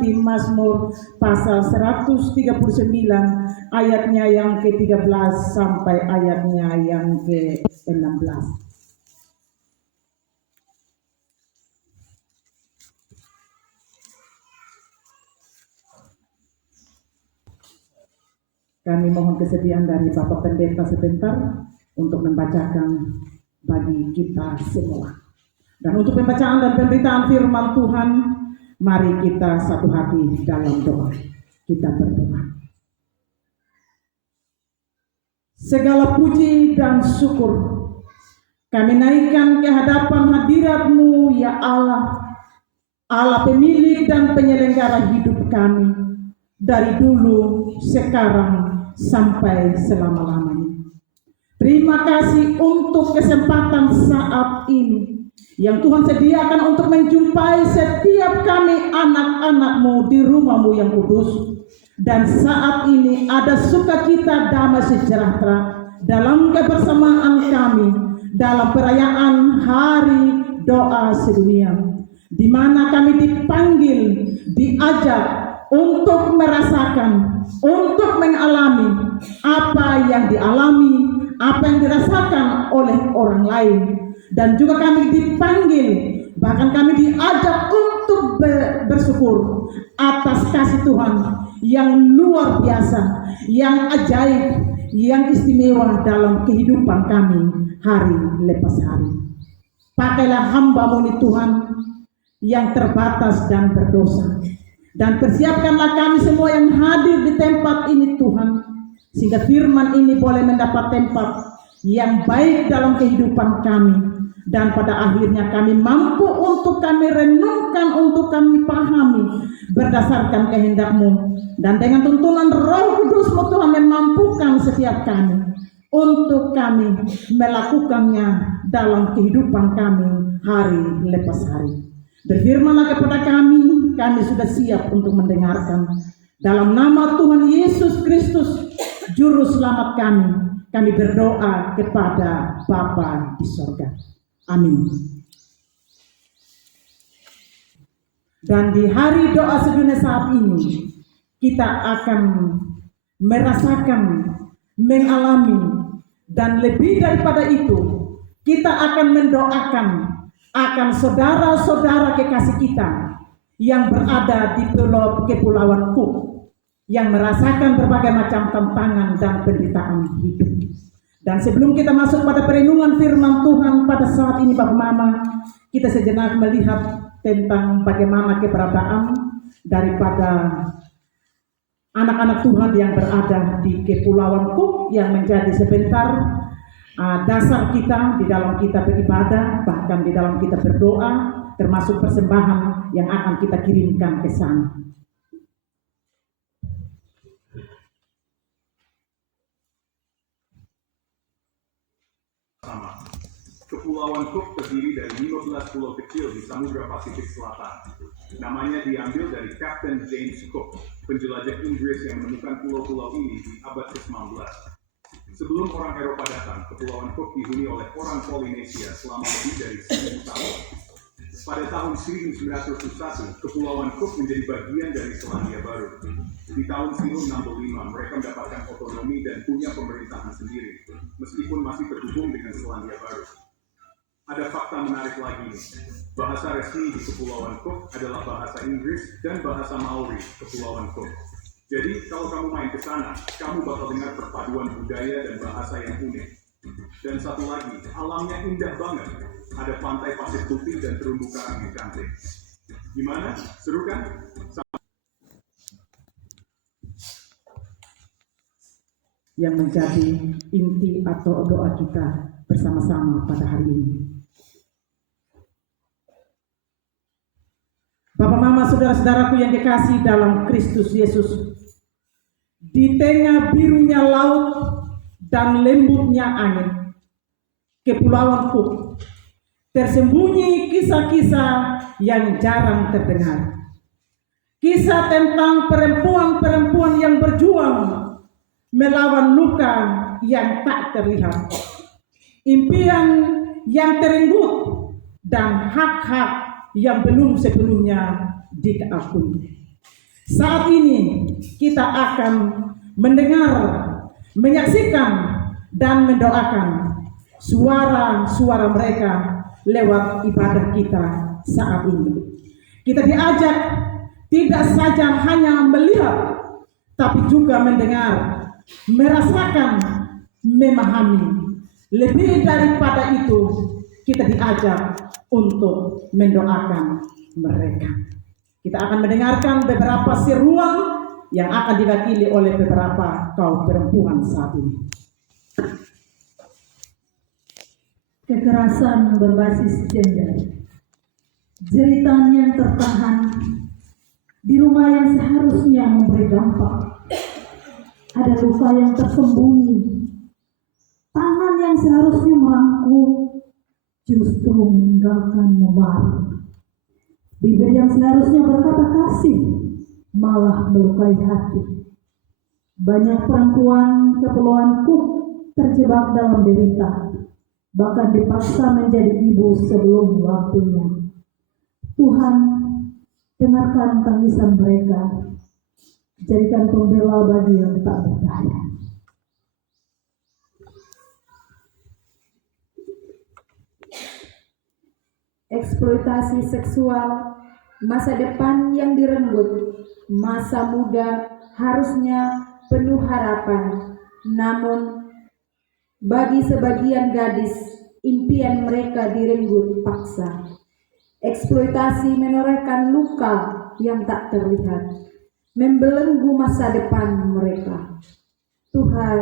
di Mazmur pasal 139 ayatnya yang ke-13 sampai ayatnya yang ke-16. Kami mohon kesediaan dari Bapak Pendeta sebentar untuk membacakan bagi kita semua. Dan untuk pembacaan dan pemberitaan firman Tuhan, mari kita satu hati dalam doa. Kita berdoa. Segala puji dan syukur kami naikkan ke hadapan hadirat-Mu ya Allah, Allah pemilik dan penyelenggara hidup kami, dari dulu, sekarang, sampai selama-lamanya. Terima kasih untuk kesempatan saat ini yang Tuhan sediakan untuk menjumpai setiap kami anak-anak-Mu di rumah-Mu yang kudus. Dan saat ini ada sukacita damai sejahtera dalam kebersamaan kami dalam perayaan Hari Doa Sedunia, di mana kami dipanggil, diajak untuk merasakan, untuk mengalami apa yang dialami, apa yang dirasakan oleh orang lain. Dan juga kami dipanggil, bahkan kami diajak untuk bersyukur atas kasih Tuhan yang luar biasa, yang ajaib, yang istimewa dalam kehidupan kami hari lepas hari. Pakailah hamba-Mu ini Tuhan yang terbatas dan berdosa, dan persiapkanlah kami semua yang hadir di tempat ini Tuhan, sehingga firman ini boleh mendapat tempat yang baik dalam kehidupan kami, dan pada akhirnya kami mampu untuk kami renungkan, untuk kami pahami berdasarkan kehendak-Mu, dan dengan tuntunan Roh Kudus-Mu Tuhan memampukan setiap kami untuk kami melakukannya dalam kehidupan kami hari lepas hari. Berfirmanlah kepada kami, kami sudah siap untuk mendengarkan. Dalam nama Tuhan Yesus Kristus, Juru Selamat kami berdoa kepada Bapa di sorga. Amin. Dan di hari doa sedunia saat ini, kita akan merasakan, mengalami, dan lebih daripada itu, kita akan mendoakan akan saudara-saudara kekasih kita yang berada di Kepulauan Cook, yang merasakan berbagai macam tantangan dan penderitaan hidup. Dan sebelum kita masuk pada perenungan firman Tuhan pada saat ini, Bapak Mama, kita sejenak melihat tentang bagaimana keberadaan daripada anak-anak Tuhan yang berada di Kepulauan Cook, yang menjadi sebentar dasar kita di dalam kita beribadah, bahkan di dalam kita berdoa, termasuk persembahan yang akan kita kirimkan ke sana. Kepulauan Cook terdiri dari 15 pulau kecil di Samudra Pasifik Selatan. Namanya diambil dari Kapten James Cook, penjelajah Inggris yang menemukan pulau-pulau ini di abad ke-19. Sebelum orang Eropa datang, Kepulauan Cook dihuni oleh orang Polinesia selama lebih dari 1000 tahun. Pada tahun 1901, Kepulauan Cook menjadi bagian dari Selandia Baru. Di tahun 1965, mereka mendapatkan otonomi dan punya pemerintahan sendiri, meskipun masih terhubung dengan Selandia Baru. Ada fakta menarik lagi. Bahasa resmi di Kepulauan Cook adalah bahasa Inggris dan bahasa Maori Kepulauan Cook. Jadi kalau kamu main ke sana, kamu bakal dengar perpaduan budaya dan bahasa yang unik. Dan satu lagi, alamnya indah banget. Ada pantai pasir putih dan terumbu karang yang cantik. Gimana? Seru kan? Yang menjadi inti atau doa kita bersama-sama pada hari ini. Bapak, Mama, saudara-saudaraku yang dikasihi dalam Kristus Yesus, di tengah birunya laut dan lembutnya angin, Kepulauan Cook tersembunyi kisah-kisah yang jarang terdengar. Kisah tentang perempuan-perempuan yang berjuang melawan luka yang tak terlihat, impian yang terenggut, dan hak-hak yang belum sebelumnya diakui. Saat ini kita akan mendengar, menyaksikan, dan mendoakan suara-suara mereka lewat ibadah kita saat ini. Kita diajak tidak saja hanya melihat, tapi juga mendengar, merasakan, memahami. Lebih daripada itu, kita diajak untuk mendoakan mereka. Kita akan mendengarkan beberapa seruan yang akan diwakili oleh beberapa kaum perempuan saat ini. Kekerasan berbasis gender, jeritan yang tertahan di rumah yang seharusnya memberi dampak. Ada luka yang tersembunyi, tangan yang seharusnya merangkul justru meninggalkan membara. Bibir yang seharusnya berkata kasih malah melukai hati. Banyak perempuan kepulauan Cook terjebak dalam derita, bahkan dipaksa menjadi ibu sebelum waktunya. Tuhan, dengarkan tangisan mereka, jadikan pembela bagi yang tak berdaya. Eksploitasi seksual, masa depan yang direnggut, masa muda harusnya penuh harapan, namun bagi sebagian gadis, impian mereka direnggut paksa. Eksploitasi menorehkan luka yang tak terlihat, membelenggu masa depan mereka. Tuhan,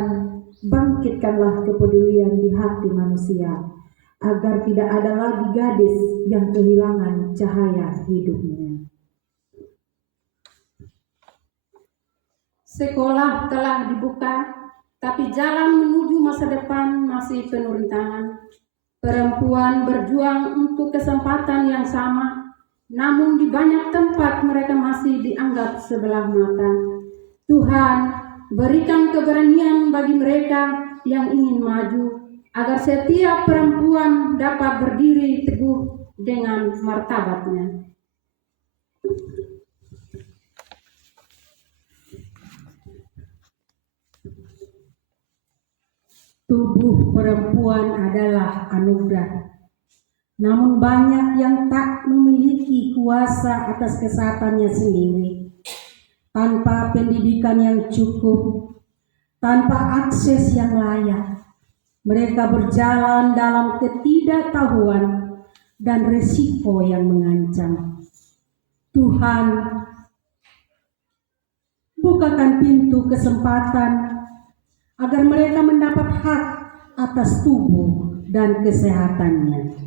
bangkitkanlah kepedulian di hati manusia, agar tidak ada lagi gadis yang kehilangan cahaya hidupnya. Sekolah telah dibuka, tapi jalan menuju masa depan masih penuh rintangan. Perempuan berjuang untuk kesempatan yang sama, namun di banyak tempat mereka masih dianggap sebelah mata. Tuhan, berikan keberanian bagi mereka yang ingin maju, agar setiap perempuan dapat berdiri teguh dengan martabatnya. Tubuh perempuan adalah anugerah, namun banyak yang tak memiliki kuasa atas kesehatannya sendiri. Tanpa pendidikan yang cukup, tanpa akses yang layak, mereka berjalan dalam ketidaktahuan dan risiko yang mengancam. Tuhan, bukakan pintu kesempatan agar mereka mendapat hak atas tubuh dan kesehatannya.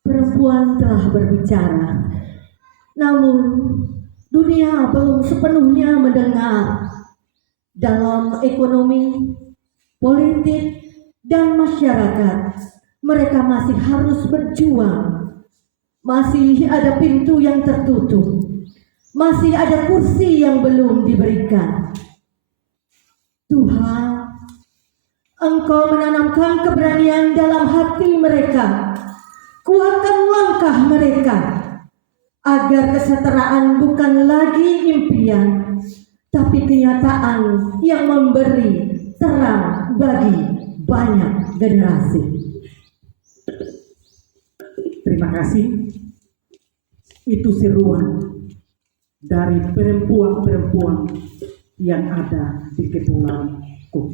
Perempuan telah berbicara, namun dunia belum sepenuhnya mendengar. Dalam ekonomi, politik, dan masyarakat, mereka masih harus berjuang. Masih ada pintu yang tertutup. Masih ada kursi yang belum diberikan. Tuhan, Engkau menanamkan keberanian dalam hati mereka. Kuatkan langkah mereka, agar kesetaraan bukan lagi impian, tapi kenyataan yang memberi terang bagi banyak generasi. Terima kasih. Itu seruan dari perempuan-perempuan yang ada di Kepulauan Cook.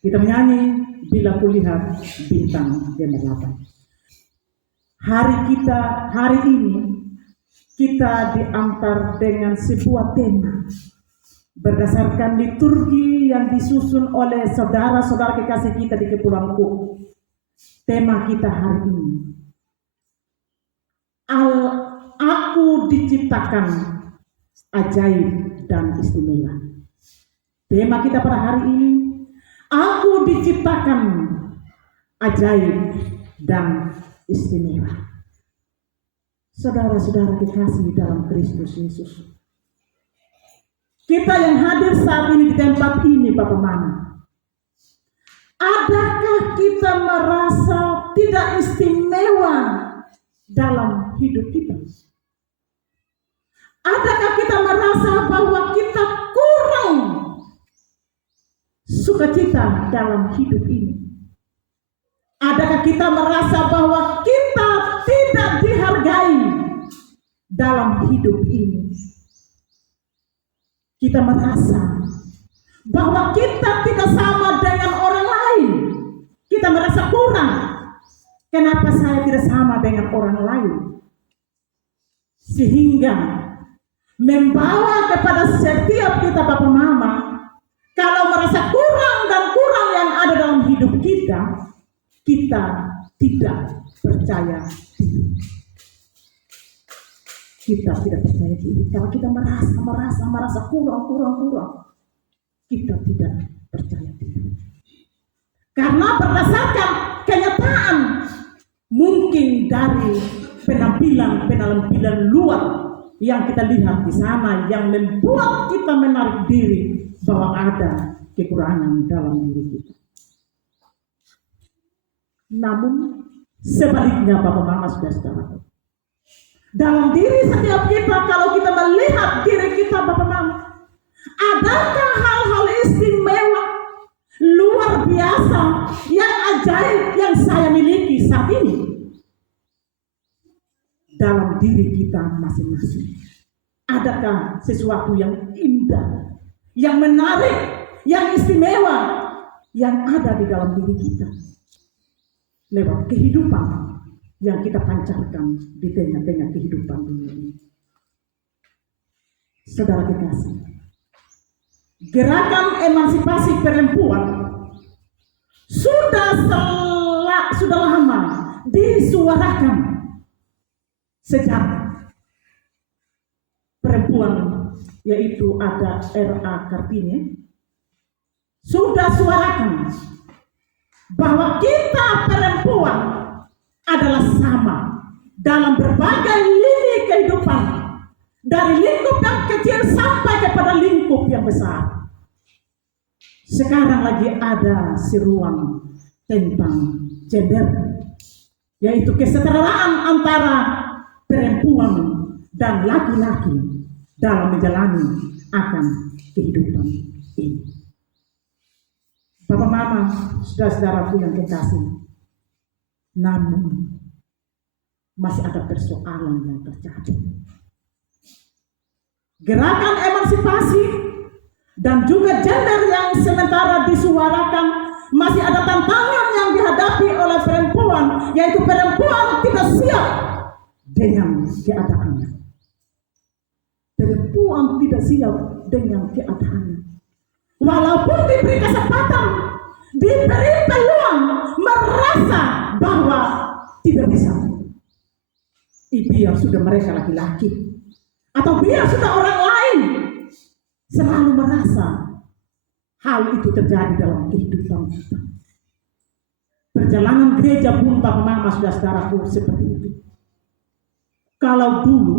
Kita menyanyi Bila Kulihat Bintang Gemerlap. Hari ini kita diantar dengan sebuah tema berdasarkan liturgi yang disusun oleh saudara-saudara kekasih kita di Kepulauan Cook. Tema kita hari ini, Aku diciptakan ajaib dan istimewa. Tema kita pada hari ini, Aku diciptakan ajaib dan istimewa. Saudara-saudara kekasih dalam Kristus Yesus, kita yang hadir saat ini di tempat ini, Bapak Mama, adakah kita merasa tidak istimewa dalam hidup kita? Adakah kita merasa bahwa kita kurang sukacita dalam hidup ini? Adakah kita merasa bahwa kita tidak dihargai dalam hidup ini? Kita merasa bahwa kita tidak sama dengan orang lain. Kita merasa kurang. Kenapa saya tidak sama dengan orang lain? Sehingga membawa kepada setiap kita Bapak Mama, kalau merasa kurang dan kurang yang ada dalam hidup kita, kita tidak percaya diri. Kita tidak percaya diri. Kalau kita merasa kurang, kita tidak percaya diri. Karena berdasarkan kenyataan, mungkin dari penampilan luar yang kita lihat di sana yang membuat kita menarik diri bahwa ada kekurangan dalam diri kita. Namun sebaliknya Bapak Mama Saudara, dalam diri setiap kita, kalau kita melihat diri kita Bapak Mama, adakah hal-hal istimewa, luar biasa, yang ajaib yang saya miliki saat ini? Dalam diri kita masing-masing, adakah sesuatu yang indah, yang menarik, yang istimewa, yang ada di dalam diri kita? Lewat kehidupan yang kita pancarkan di tengah-tengah kehidupan dunia ini. Saudara kekasih, gerakan emansipasi perempuan sudah lama disuarakan sejak perempuan, yaitu ada R.A. Kartini, sudah suarakan bahwa kita perempuan adalah sama dalam berbagai lini kehidupan, dari lingkup yang kecil sampai kepada lingkup yang besar. Sekarang lagi ada seruan tentang gender, yaitu kesetaraan antara perempuan dan laki-laki dalam menjalani akan kehidupan ini. Bapak Mama, saudara-saudaraku yang kekasih, namun masih ada persoalan yang terjadi. Gerakan emansipasi dan juga gender yang sementara disuarakan, masih ada tantangan yang dihadapi oleh perempuan, yaitu perempuan tidak siap dengan keadaannya. Perempuan tidak siap dengan keadaannya. Walaupun diberi kesempatan, diberi peluang, merasa bahwa tidak bisa. Biar sudah mereka laki-laki, atau biar sudah orang lain, selalu merasa hal itu terjadi dalam kehidupan kita. Perjalanan gereja pun Bapak Mama saudara-saudaraku seperti itu. Kalau dulu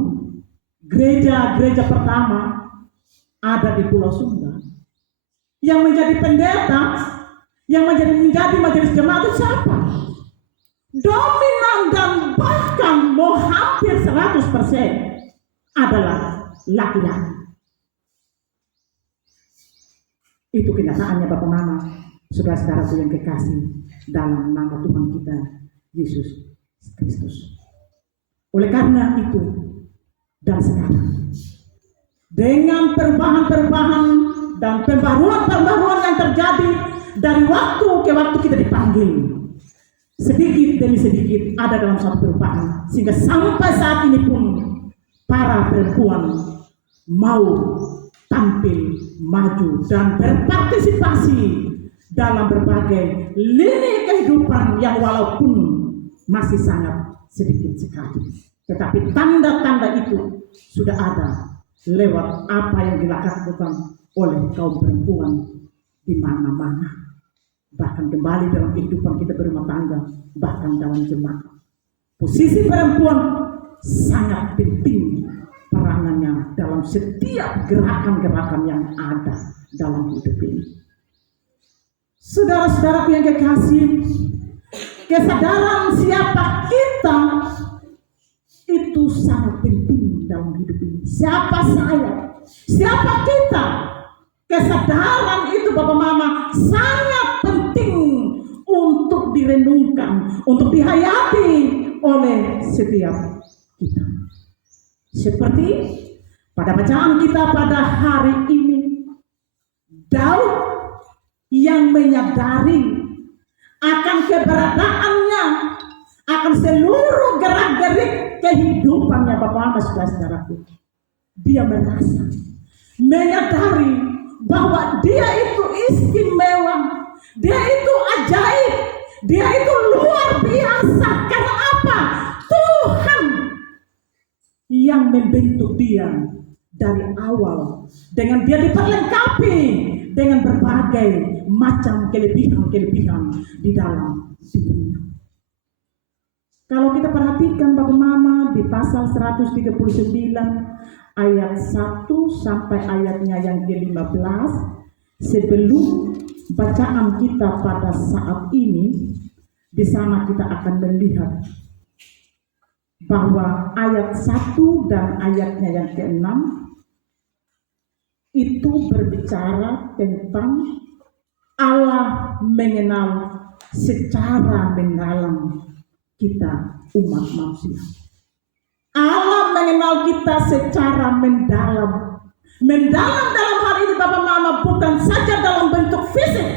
gereja pertama ada di Pulau Sumba, yang menjadi pendeta, yang menjadi majelis jemaat itu siapa? Dominan dan bahkan mau hampir 100% adalah laki-laki. Itu kenyataannya Bapak Mama, saudara-saudaraku yang kekasih dalam nama Tuhan kita Yesus Kristus. Oleh karena itu, dan sekarang dengan perubahan-perubahan dan pembaruan-pembaruan yang terjadi dari waktu ke waktu, kita dipanggil sedikit demi sedikit ada dalam suatu perubahan, sehingga sampai saat ini pun para perempuan mau tampil, maju dan berpartisipasi dalam berbagai lini kehidupan yang walaupun masih sangat sedikit sekali, tetapi tanda-tanda itu sudah ada lewat apa yang dilakukan oleh kaum perempuan di mana-mana, bahkan kembali dalam kehidupan kita berumah tangga, bahkan dalam jemaat. Posisi perempuan sangat penting peranannya dalam setiap gerakan-gerakan yang ada dalam hidup ini. Saudara-saudara yang kekasih, kesadaran siapa kita itu itu sangat penting dalam hidup ini. Siapa saya? Siapa kita? Kesadaran itu Bapak Mama sangat penting untuk direnungkan, untuk dihayati oleh setiap kita. Seperti pada bacaan kita pada hari ini, Daud yang menyadari akan keberadaannya, akan seluruh gerak-gerik kehidupannya Bapak Mama saudara-saudaraku. Dia merasa, menyadari bahwa dia itu istimewa, dia itu ajaib, dia itu luar biasa. Karena apa? Tuhan yang membentuk dia dari awal, dengan dia diperlengkapi dengan berbagai macam kelebihan-kelebihan di dalam dirinya. Kalau kita perhatikan Bapak Mama di pasal 139 ayat 1 sampai ayatnya yang ke-15, sebelum bacaan kita pada saat ini, di sana kita akan melihat bahwa ayat 1 dan ayatnya yang ke-6 itu berbicara tentang Allah mengenal secara mendalam kita umat manusia. Allah mengenal kita secara mendalam. Mendalam dalam hal ini Bapak Mama bukan saja dalam bentuk fisik,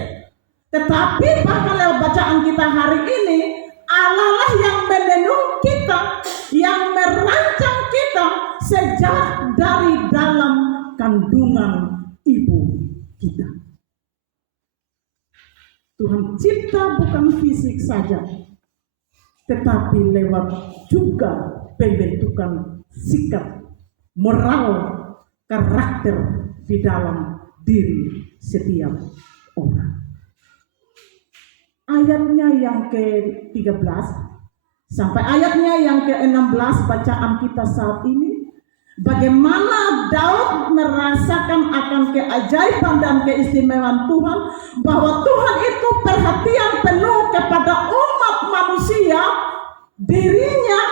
tetapi bahkan lewat bacaan kita hari ini, Allah lah yang menenun kita, yang merancang kita sejak dari dalam kandungan ibu kita. Tuhan cipta bukan fisik saja, tetapi lewat juga pembentukan sikap, moral, karakter di dalam diri setiap orang. Ayatnya yang ke-13 sampai ayatnya yang ke-16 bacaan kita saat ini, bagaimana Daud merasakan akan keajaiban dan keistimewaan Tuhan, bahwa Tuhan itu perhatian penuh kepada umat manusia. Dirinya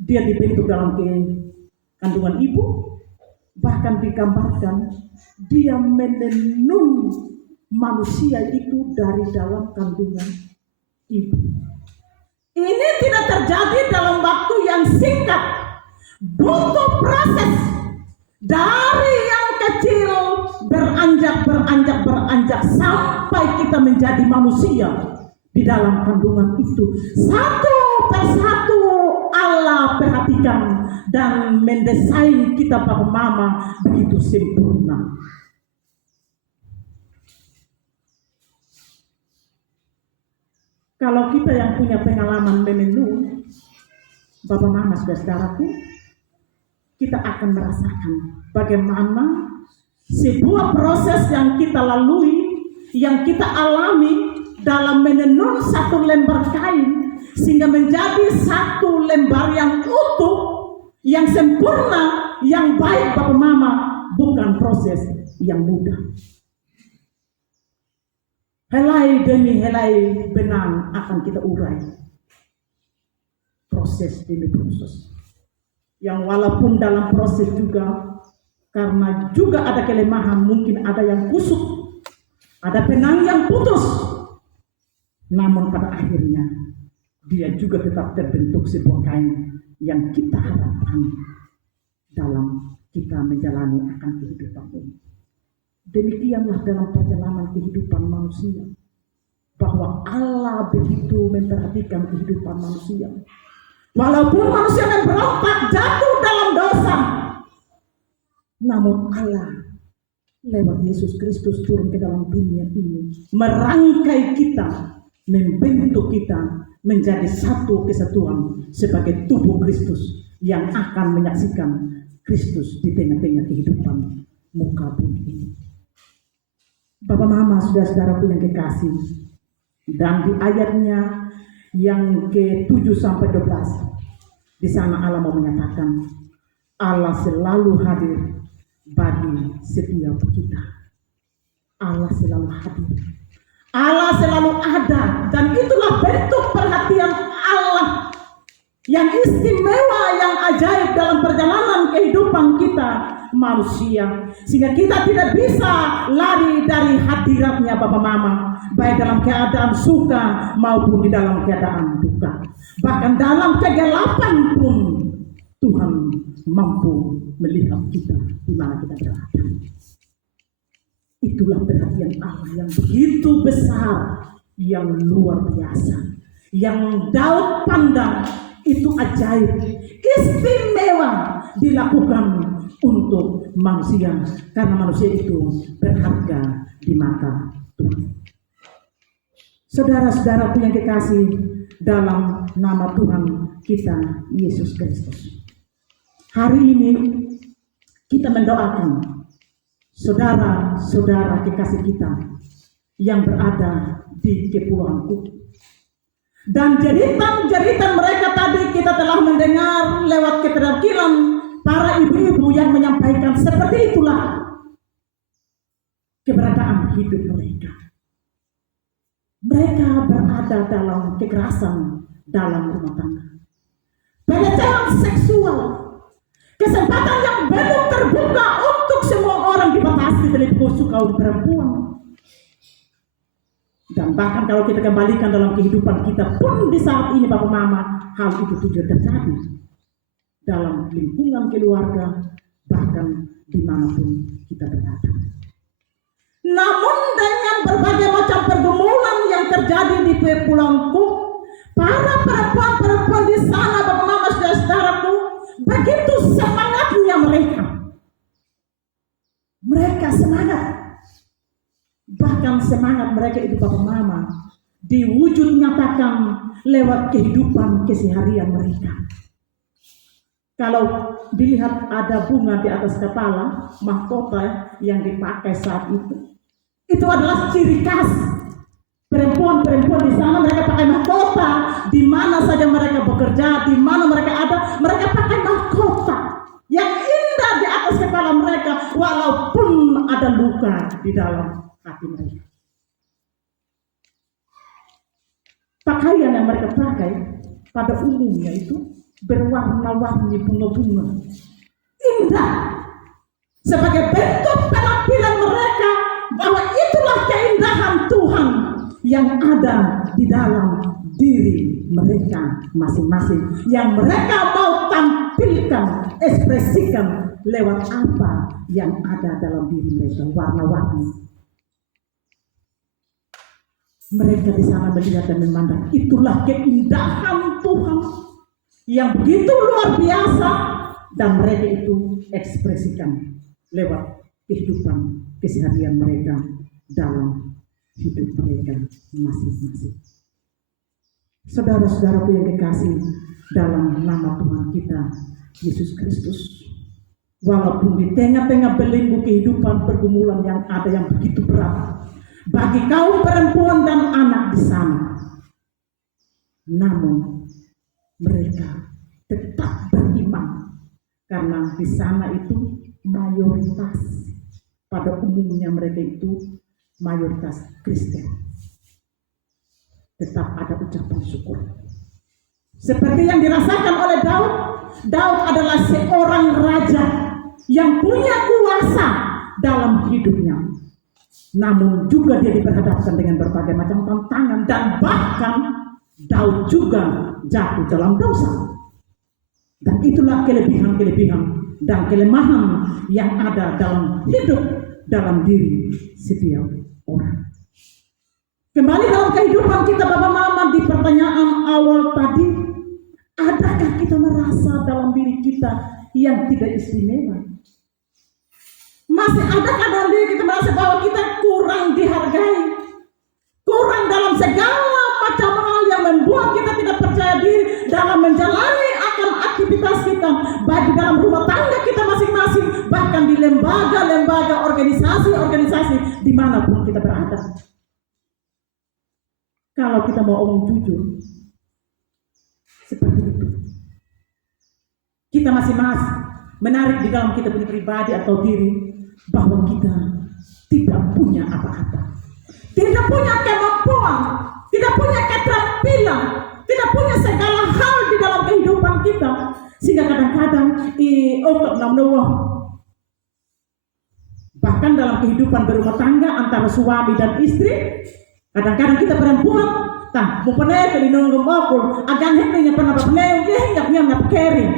dia dibentuk dalam kandungan ibu, bahkan digambarkan dia menenun manusia itu dari dalam kandungan ibu. Ini tidak terjadi dalam waktu yang singkat, butuh proses dari yang kecil beranjak sampai kita menjadi manusia di dalam kandungan itu. Satu persatu Allah perhatikan dan mendesain kita Bapak Mama begitu sempurna. Kalau kita yang punya pengalaman menenun, Bapak Mama saudara-saudaraku, kita akan merasakan bagaimana sebuah proses yang kita lalui, yang kita alami dalam menenun satu lembar kain sehingga menjadi satu lembar yang utuh, yang sempurna, yang baik Bapak Mama, bukan proses yang mudah. Helai demi helai benang akan kita urai. Proses demi proses. Yang walaupun dalam proses juga, karena juga ada kelemahan, mungkin ada yang kusut, ada benang yang putus. Namun pada akhirnya, dia juga tetap terbentuk sebuah kain yang kita harapkan dalam kita menjalani akan kehidupan ini. Demikianlah dalam perjalanan kehidupan manusia, bahwa Allah begitu memperhatikan kehidupan manusia. Walaupun manusia memberontak jatuh dalam dosa, namun Allah lewat Yesus Kristus turun ke dalam dunia ini, merangkai kita, membentuk kita menjadi satu kesatuan sebagai tubuh Kristus yang akan menyaksikan Kristus di tengah-tengah kehidupan muka bumi ini. Bapak Mama saudara-saudaraku yang kekasih, dan di ayatnya yang ke-7 sampai 12, di sana Allah mau menyatakan Allah selalu hadir bagi setiap kita. Allah selalu hadir, Allah selalu ada, dan itulah bentuk perhatian Allah yang istimewa, yang ajaib dalam perjalanan kehidupan kita manusia, sehingga kita tidak bisa lari dari hadiratnya Bapa Mama, baik dalam keadaan suka maupun di dalam keadaan duka. Bahkan dalam kegelapan pun Tuhan mampu melihat kita di mana kita berada. Itulah perhatian Allah yang begitu besar, yang luar biasa, yang Daud pandang itu ajaib, istimewa dilakukan untuk manusia, karena manusia itu berharga di mata Tuhan. Saudara-saudaraku yang kekasih dalam nama Tuhan kita Yesus Kristus, hari ini kita mendoakan saudara-saudara kekasih kita yang berada di Kepulauan Cook. Dan jeritan-jeritan mereka tadi kita telah mendengar lewat keterampilan para ibu-ibu yang menyampaikan, seperti itulah keberadaan hidup mereka. Mereka berada dalam kekerasan dalam rumah tangga, pelecehan seksual, kesempatan yang belum terbuka untuk semua orang dibatasi, terkhusus kaum perempuan. Dan bahkan kalau kita kembalikan dalam kehidupan kita pun di saat ini Bapak Mama, hal itu juga terjadi dalam lingkungan keluarga, bahkan dimanapun kita berada. Namun dengan berbagai macam pergumulan yang terjadi di Kepulauan Cook, para perempuan-perempuan di sana Bapak Mama, saudara-saudaraku, begitu semangatnya mereka. Mereka semangat. Bahkan semangat mereka itu Bapak Mama diwujud nyatakan lewat kehidupan keseharian mereka. Kalau dilihat ada bunga di atas kepala, mahkota yang dipakai saat itu adalah ciri khas perempuan-perempuan di sana. Mereka pakai mahkota di mana saja mereka bekerja, di mana mereka ada, mereka pakai mahkota yang indah di atas kepala mereka, walaupun ada luka di dalam hati mereka. Pakaian yang mereka pakai pada umumnya itu berwarna-warni bunga-bunga indah, sebagai bentuk penampilan mereka bahwa itulah keindahan Tuhan yang ada di dalam diri mereka masing-masing, yang mereka mau tampilkan, ekspresikan lewat apa yang ada dalam diri mereka, warna-warni. Mereka di sana melihat dan memandang itulah keindahan Tuhan yang begitu luar biasa, dan mereka itu ekspresikan lewat kehidupan keseharian mereka dalam hidup mereka masing-masing. Saudara-saudaraku yang kekasih dalam nama Tuhan kita Yesus Kristus, walaupun di tengah-tengah belenggu kehidupan pergumulan yang ada yang begitu berat bagi kaum perempuan dan anak di sana, namun mereka tetap beriman, karena di sana itu mayoritas, pada umumnya mereka itu mayoritas Kristen. Tetap ada ucapan syukur. Seperti yang dirasakan oleh Daud. Daud adalah seorang raja yang punya kuasa dalam hidupnya. Namun juga dia diperhadapkan dengan berbagai macam tantangan, dan bahkan Daud juga jatuh dalam dosa. Dan itulah kelebihan-kelebihan dan kelemahan yang ada dalam hidup, dalam diri setiap orang. Kembali dalam kehidupan kita Bapak Mama, di pertanyaan awal tadi, adakah kita merasa dalam diri kita yang tidak istimewa? Masih adakah dalam diri kita merasa bahwa kita kurang dihargai, kurang dalam segala macam hal yang membuat kita tidak percaya diri dalam menjalani akan aktivitas kita, baik di dalam rumah tangga kita masing-masing, bahkan di lembaga-lembaga, organisasi-organisasi dimanapun kita berada. Kalau kita mau omong jujur, seperti itu. Kita masing-masing menarik di dalam kita punya pribadi atau diri bahwa kita tidak punya apa-apa, tidak punya kemampuan, tidak punya keterampilan, tidak punya segala hal di dalam kehidupan kita, sehingga kadang-kadang bahkan dalam kehidupan berumah tangga antara suami dan istri, kadang-kadang kita perempuan mau pernah ke dinong gembokul agan heknya pernah pernah yang kering,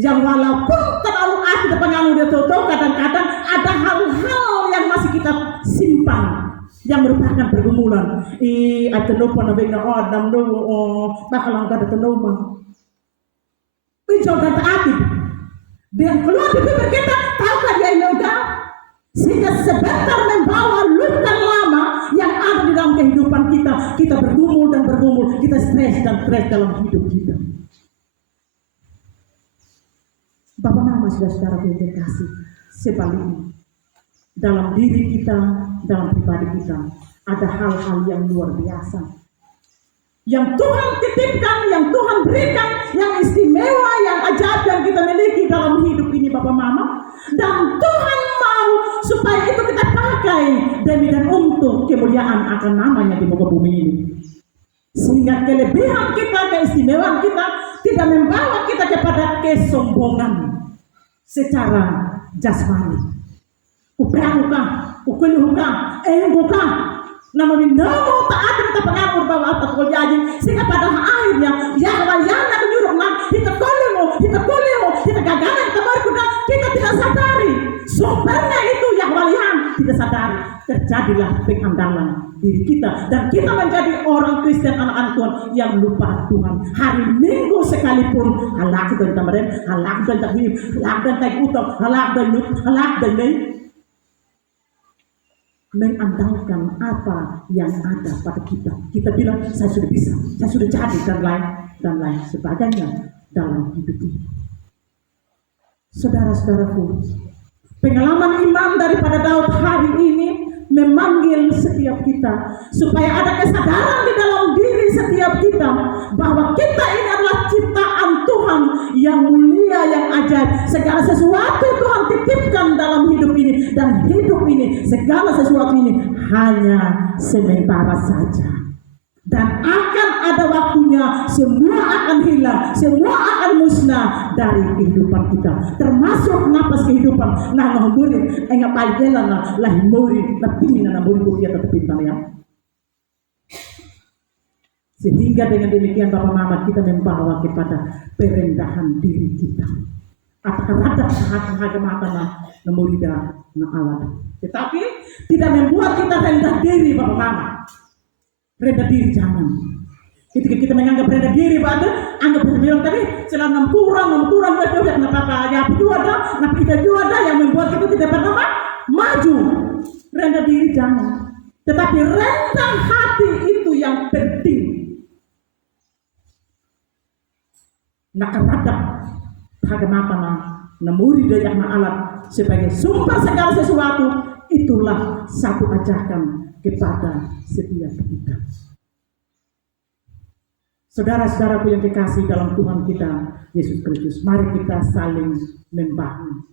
yang walaupun terlalu asli depan udah tutup, kadang-kadang ada hal-hal yang masih kita simpan yang merupakan pergumulan. Atau lupa nabi na adam no bakalang kada tenuma. Ijau dan taati. Dia keluar dari bibir kita, tahukah dia yoga? Sehingga sebentar membawa luka lama yang ada di dalam kehidupan kita. Kita bergumul dan bergumul, kita stres dan stres dalam hidup kita. Bapak Mama saudara yang kasih, sebaliknya dalam diri kita, dalam pribadi kita ada hal-hal yang luar biasa yang Tuhan titipkan, yang Tuhan berikan, yang istimewa, yang ajaib yang kita miliki dalam hidup ini Bapak Mama, dan Tuhan mau supaya itu kita pakai demi dan untuk kemuliaan akan namanya di muka bumi ini, sehingga kelebihan kita, keistimewaan kita tidak membawa kita kepada kesombongan secara jasmani. Upeamuka, ukuluhuka, engguka, nama binamu taat kita pengakur bahwa atas jadi, sehingga pada akhirnya yang menyuruh kita gagalan kita berkuda, kita tidak sadari sumbernya itu yang walian tidak sadari, terjadilah pengandalan diri kita dan kita menjadi orang Kristen anak-anak Tuhan yang lupa Tuhan. Hari Minggu sekalipun halak dan kemarin, halak dan tahib, halak dan taikutok, halak dan lut, halak dan mengandalkan apa yang ada pada kita. Kita bilang saya sudah bisa, saya sudah jadi dan lain sebagainya dalam hidup ini. Saudara-saudaraku, pengalaman iman daripada Daud hari ini memanggil setiap kita supaya ada kesadaran di dalam diri setiap kita bahwa kita ini adalah ciptaan Tuhan yang mulia, yang ajaib. Segala sesuatu Tuhan titipkan dalam hidup ini, dan hidup ini, segala sesuatu ini hanya sementara saja dan akan ada waktunya. Semua akan hilang, semua akan musnah dari kehidupan kita, termasuk napas kehidupan. Nah, ngomongin enggak paidela na lahimuri na pingin na namburi kuliah tetap pintar ya. Sehingga dengan demikian Bapak Mama kita membawa kepada perendahan diri kita. Apakah ada hal-hal mata na murida na alat, tetapi tidak membuat kita rendah diri Bapak Mama. Rendah diri jangan. Ketika kita menganggap rendah diri, anggap kita bilang tadi selama kurang, udah kenapa ya itu ada, nah kita juga ada yang membuat kita tidak pernah maju. Rendah diri jangan, tetapi rendah hati itu yang penting. Nakaradap hagamapa na murid yang alat sebagai sumber segala sesuatu, itulah satu ajakan kepada setiap kita. Saudara-saudaraku yang dikasihi dalam Tuhan kita Yesus Kristus, mari kita saling membangun.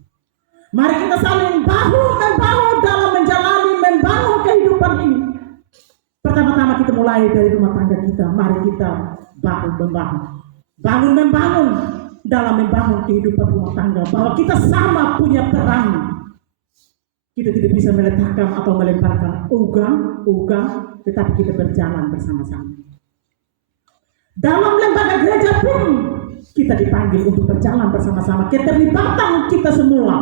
Mari kita saling bahu-membahu dalam menjalani, membangun kehidupan ini. Pertama-tama kita mulai dari rumah tangga kita. Mari kita bahu-membahu, bangun-membangun dalam membangun kehidupan rumah tangga, bahwa kita sama punya peran. Kita tidak bisa meletakkan atau melemparkan ugang, tetapi kita berjalan bersama-sama. Dalam lembaga gereja pun kita dipanggil untuk berjalan bersama-sama. Keterlibatan kita semua,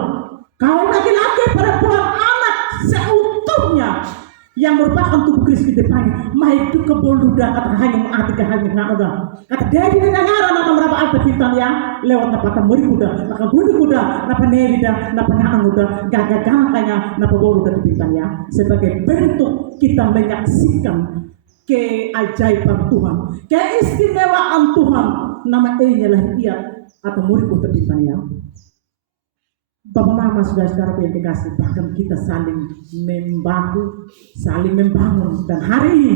kaum laki-laki, perempuan, anak seutuhnya yang merupakan tubuh Kristus dipanggil. Mah itu keboluda kata hanya mengarti hanya ngaoda. Kata dia di negara nama berapa alta pintar yang lewat napata muri kuda, maka budi kuda, napa nevida, napa nganang kuda, gagah kanya napa bolu dari pintar ya. Sebagai bentuk kita menyaksikan keajaiban Tuhan, keistimewaan Tuhan, nama E-nya lah ia atau muri kuda pintar ya. Bapak Mama saudara-saudara yang dikasih, bahkan kita saling membahu, saling membangun, dan hari ini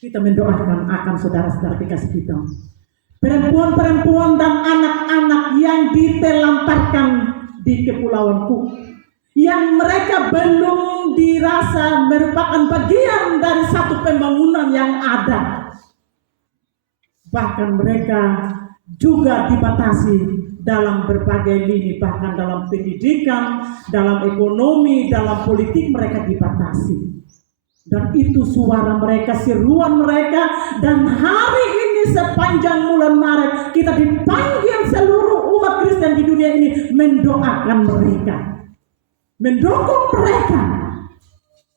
kita mendoakan akan saudara-saudara dikasih kita, perempuan-perempuan dan anak-anak yang ditelantarkan di Kepulauan Cook, yang mereka belum dirasa merupakan bagian dari satu pembangunan yang ada. bahkan mereka juga dibatasi dalam berbagai lini, bahkan dalam pendidikan, dalam ekonomi, dalam politik mereka dibatasi. Dan itu suara mereka, seruan mereka, dan hari ini sepanjang bulan Maret kita dipanggil seluruh umat Kristen di dunia ini mendoakan mereka, mendukung mereka,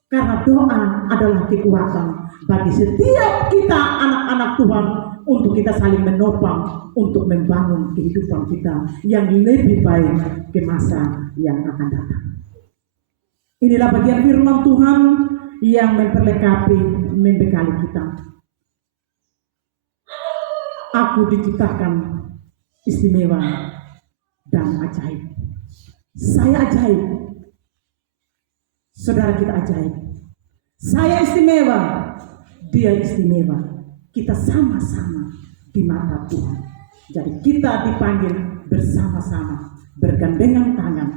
karena doa adalah kekuatan bagi setiap kita anak-anak Tuhan untuk kita saling menopang untuk membangun kehidupan kita yang lebih baik ke masa yang akan datang. Inilah bagian firman Tuhan yang memperlengkapi, membekali kita. Aku diciptakan istimewa dan ajaib. Saya ajaib. Saudara kita ajaib. Saya istimewa, dia istimewa. Kita sama-sama di mata Tuhan. Jadi kita dipanggil bersama-sama, bergandengan tangan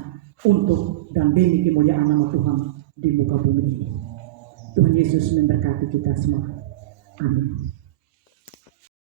untuk dan demi kemuliaan nama Tuhan di muka bumi ini. Tuhan Yesus memberkati kita semua. Amin.